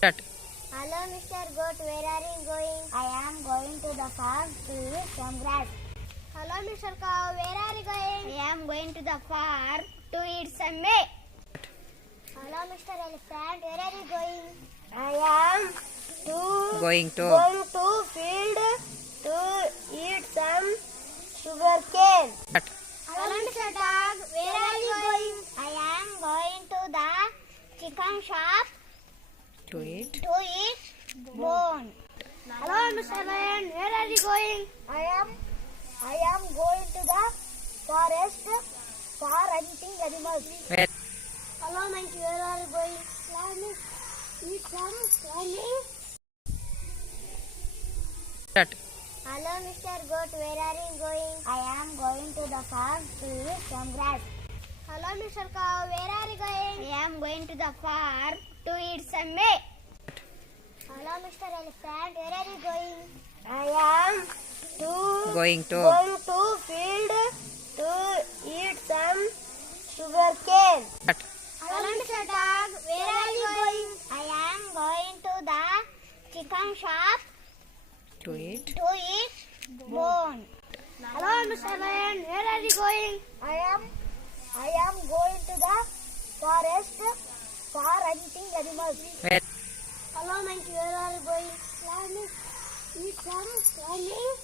Start. Hello, Mr. Goat. Where are you going? I am going to the farm to eat some grass. Hello, Mr. Cow. Where are you going? I am going to the farm to eat some hay. Hello, Mr. Elephant. Where are you going? I am Going to. going to field to eat some sugar cane. Start. Hello, Mr. Dog. Where are you going? I am going to the chicken shop To eat. to eat bone. Hello, Mr. Lion. Where are you going? I am going to the forest for hunting animals. Where? Hello, monkey. Where are you going? Climbing. Eat some climbing. Start. Hello, Mr. Goat. Where are you going? I am going to the farm to eat some grass. Hello, Mr. Cow. Where are you going? I am going to the farm to eat some hay. Hello, Mr. Elephant. Where are you going? I am Going to. going to field to eat some sugar cane. Start. Hello, Mr. Dog. Where are you going? I am going to the chicken shop To eat. to eat bone. Hello, Mr. Lion. Where are you going? I am going to the forest for hunting animals. Where? Hello, monkey. Where are you going? Climbing. Eat some climbing.